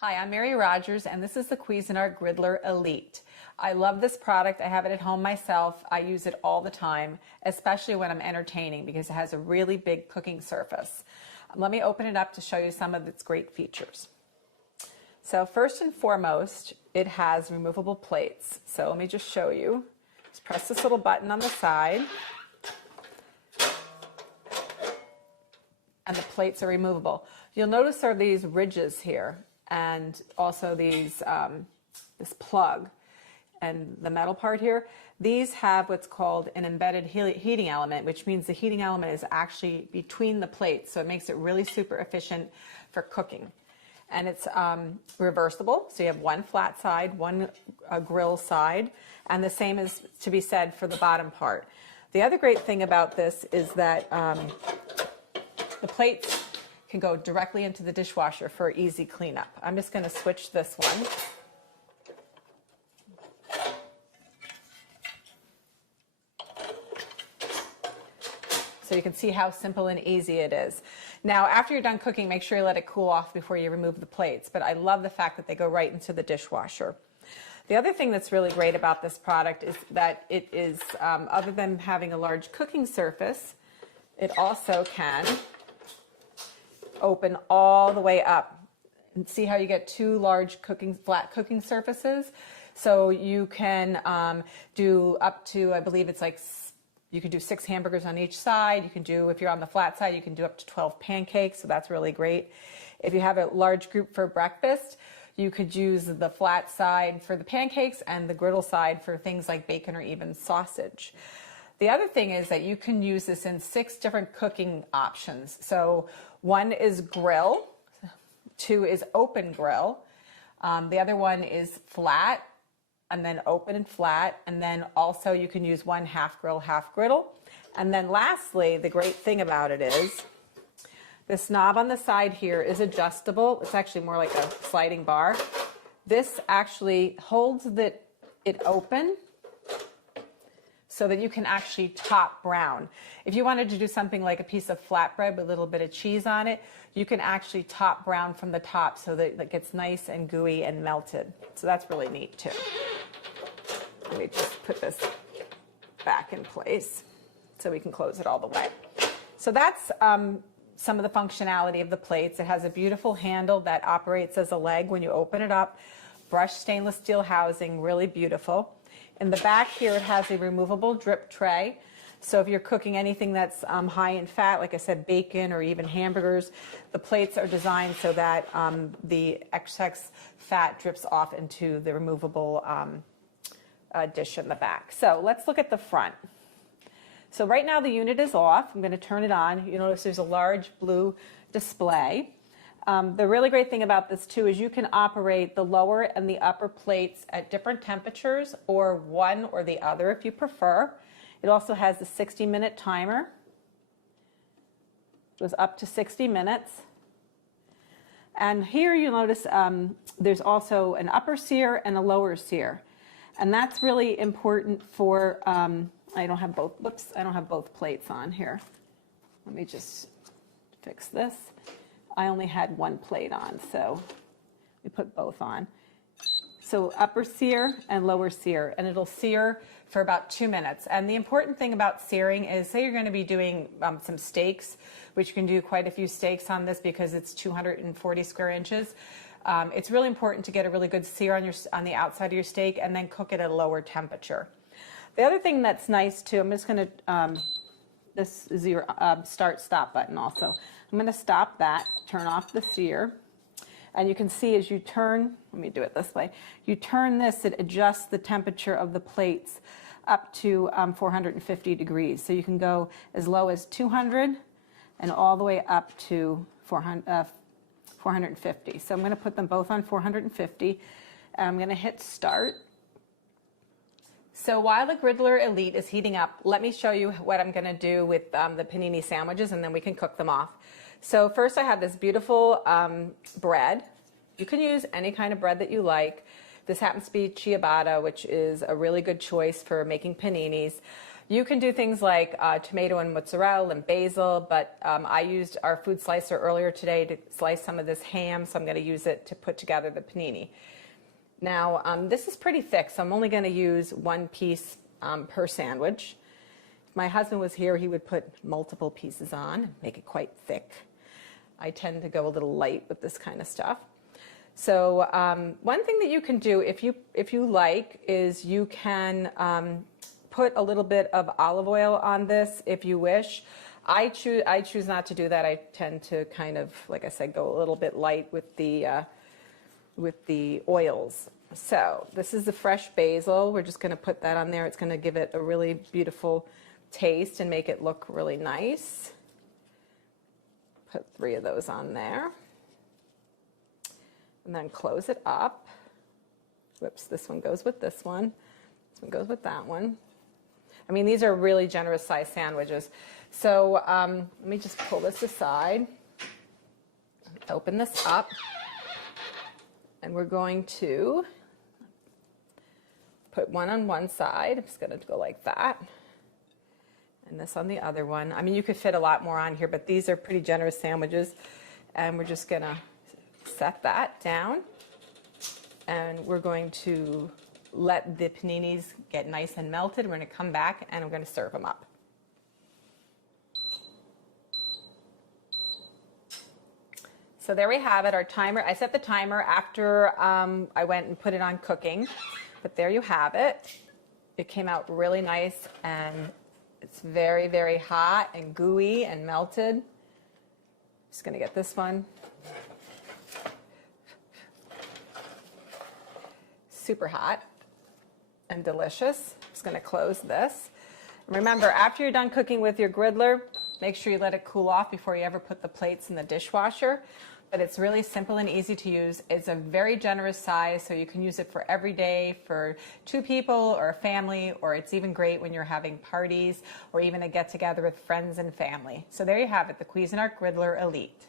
Hi, I'm Mary Rogers, and this is the Cuisinart Griddler Elite. I love this product. I have it at home myself. I use it all the time, especially when I'm entertaining because it has a really big cooking surface. Let me open it up to show you some of its great features. So first and foremost, it has removable plates. So let me just show you. Just press this little button on the side, and the plates are removable. You'll notice there are these ridges here, and also these this plug and the metal part here. These have what's called an embedded heating element, which means the heating element is actually between the plates, so it makes it really super efficient for cooking. And it's reversible, so you have one flat side, one grill side, and the same is to be said for the bottom part. The other great thing about this is that the plates can go directly into the dishwasher for easy cleanup. I'm just going to switch this one. So you can see how simple and easy it is. Now, after you're done cooking, make sure you let it cool off before you remove the plates. But I love the fact that they go right into the dishwasher. The other thing that's really great about this product is that it is, other than having a large cooking surface, it also can open all the way up. And see how you get two large flat cooking surfaces? So you can do up to, I believe it's like, you can do 6 hamburgers on each side. You can do, if you're on the flat side, you can do up to 12 pancakes, so that's really great. If you have a large group for breakfast, you could use the flat side for the pancakes and the griddle side for things like bacon or even sausage. The other thing is that you can use this in 6 different cooking options. So 1 is grill, 2 is open grill, the other one is flat, and then open and flat, and then also you can use 1 half grill, half griddle. And then lastly, the great thing about it is this knob on the side here is adjustable. It's actually more like a sliding bar. This actually holds it open so that you can actually top brown. If you wanted to do something like a piece of flatbread with a little bit of cheese on it, you can actually top brown from the top so that it gets nice and gooey and melted. So that's really neat too. Let me just put this back in place so we can close it all the way. So that's some of the functionality of the plates. It has a beautiful handle that operates as a leg when you open it up. Brushed stainless steel housing, really beautiful. In the back here, it has a removable drip tray. So if you're cooking anything that's high in fat, like I said, bacon or even hamburgers, the plates are designed so that the excess fat drips off into the removable dish in the back. So let's look at the front. So right now the unit is off. I'm going to turn it on. You notice there's a large blue display. The really great thing about this too is you can operate the lower and the upper plates at different temperatures, or one or the other if you prefer. It also has a 60-minute timer. It goes up to 60 minutes. And here you notice there's also an upper sear and a lower sear. And that's really important for, I don't have both plates on here. Let me just fix this. I only had 1 plate on, so we put both on. So upper sear and lower sear, and it'll sear for about 2 minutes. And the important thing about searing is, say you're going to be doing some steaks, which you can do quite a few steaks on this because it's 240 square inches. It's really important to get a really good sear on the outside of your steak and then cook it at a lower temperature. The other thing that's nice too, I'm just going to, this is your start-stop button also. I'm going to stop that, turn off the sear, and you can see as you turn, let me do it this way, you turn this, it adjusts the temperature of the plates up to 450 degrees. So you can go as low as 200 and all the way up to 450. So I'm going to put them both on 450. I'm going to hit start. So while the Griddler Elite is heating up, let me show you what I'm going to do with the panini sandwiches, and then we can cook them off. So first I have this beautiful bread. You can use any kind of bread that you like. This happens to be ciabatta, which is a really good choice for making paninis. You can do things like tomato and mozzarella and basil, but I used our food slicer earlier today to slice some of this ham, so I'm going to use it to put together the panini. Now, this is pretty thick, so I'm only going to use one piece per sandwich. If my husband was here, he would put multiple pieces on and make it quite thick. I tend to go a little light with this kind of stuff. So one thing that you can do if you like is you can put a little bit of olive oil on this if you wish. I choose not to do that. I tend to kind of, like I said, go a little bit light with the oils. So this is the fresh basil. We're just going to put that on there. It's going to give it a really beautiful taste and make it look really nice. Put 3 of those on there. And then close it up. Whoops, this one goes with this one. This one goes with that one. I mean, these are really generous sized sandwiches. So let me just pull this aside. Open this up. And we're going to put one on one side. I'm just going to go like that. And this on the other one. I mean, you could fit a lot more on here, but these are pretty generous sandwiches. And we're just going to set that down. And we're going to let the paninis get nice and melted. We're going to come back and we're going to serve them up. So there we have it, our timer. I set the timer after I went and put it on cooking, but there you have it. It came out really nice and it's very, very hot and gooey and melted. Just gonna get this one. Super hot and delicious. Just gonna close this. Remember, after you're done cooking with your griddler, make sure you let it cool off before you ever put the plates in the dishwasher. But it's really simple and easy to use. It's a very generous size, so you can use it for every day for 2 people or a family, or it's even great when you're having parties or even a get-together with friends and family. So there you have it, the Cuisinart Griddler Elite.